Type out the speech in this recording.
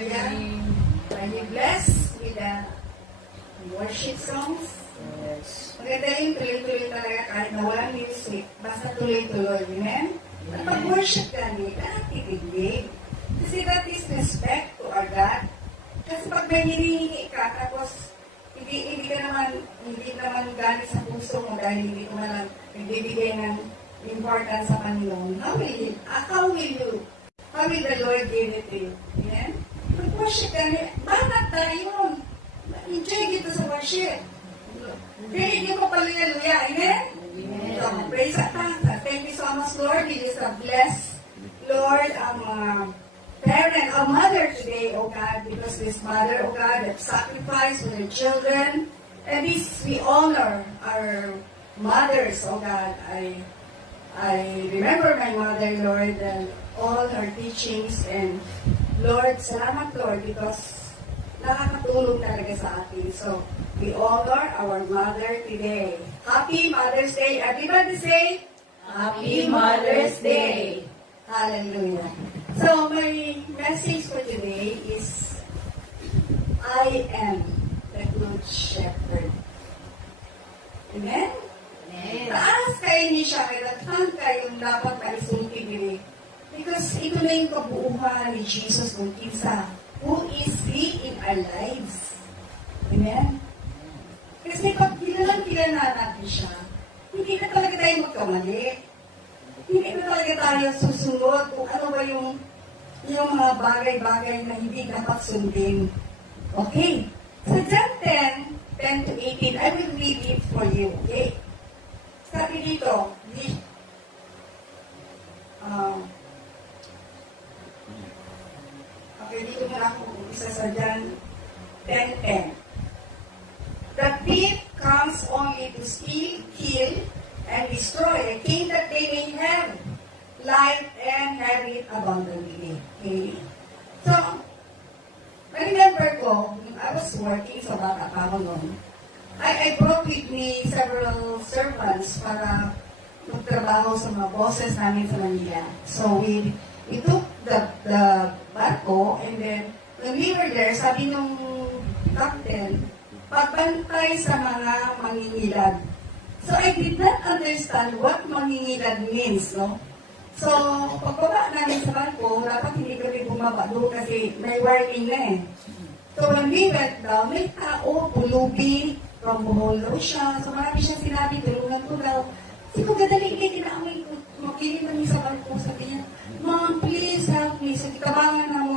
Hallelujah. Are you blessed with the worship songs? Yes. Maganda yung tuloy-tuloy talaga kahit na walang music. Basta tuloy-tuloy. Amen? At pag-worship ka nila, titiglig. Kasi that is respect to our God. Kasi pag may hinihingi ka, tapos hindi naman galing sa puso mo dahil hindi ko nalang nagbibigay ng importance sa Panginoon. How will the Lord give it to you? Amen? Mag-worship ka nila. Banat tayo yun. Enjoy dito sa worship. Hindi mo hallelujah. Amen? Amen. So, praise at thanks. Thank you so much, Lord. It is a blessed, Lord, parent, a mother today, oh God, because this mother, oh God, that sacrificed for their children. And this, we honor our mothers, oh God. I remember my mother, Lord, and all her teachings. And Lord, salamat, Lord, because nakakatulong talaga sa atin. So, we honor our mother today. Happy Mother's Day. Everybody say, Happy Mother's Day. Hallelujah. So, my message for today is, I am the Good Shepherd. Amen? Amen. Taas kayo ni siya, kailangan kayong dapat maisulti dili. Because ito na yung kabuuhan ni Jesus kung kinsa. Who is He in our lives? Amen? Kasi pag kilala natin siya, hindi na talaga tayo magkamali. Hindi na talaga tayo susunod kung ano ba yung mga bagay-bagay na hindi dapat sundin. Okay. Sa John 10 to 18, I will read it for you. Okay? Sabi dito, okay, dito na ako isa sa John 10:10. The thief comes only to steal, kill, and destroy. A king that they may have life and have it abundantly. Okay? So, I-remember ko, when I was working sa bata pa ako noon, I brought with me several servants para magtrabaho sa mga bosses namin sa Manila. So, we took the barko, and then, when we were there, sabi nung captain, pagbantay sa mga mangingilad. So, I did not understand what mangingilad means, no? So, pagbaba namin sa barko, dapat hindi kami bumaba doon kasi may warning na eh. So, when we went down, may tao, pulubi, from Bohol daw siya. So, marami siyang sinabi, tulungan ko daw. Kasi kung gadali, hindi na kami makinig namin sa barko. Sabi niya, Mom, please help me. So, kitabangan ng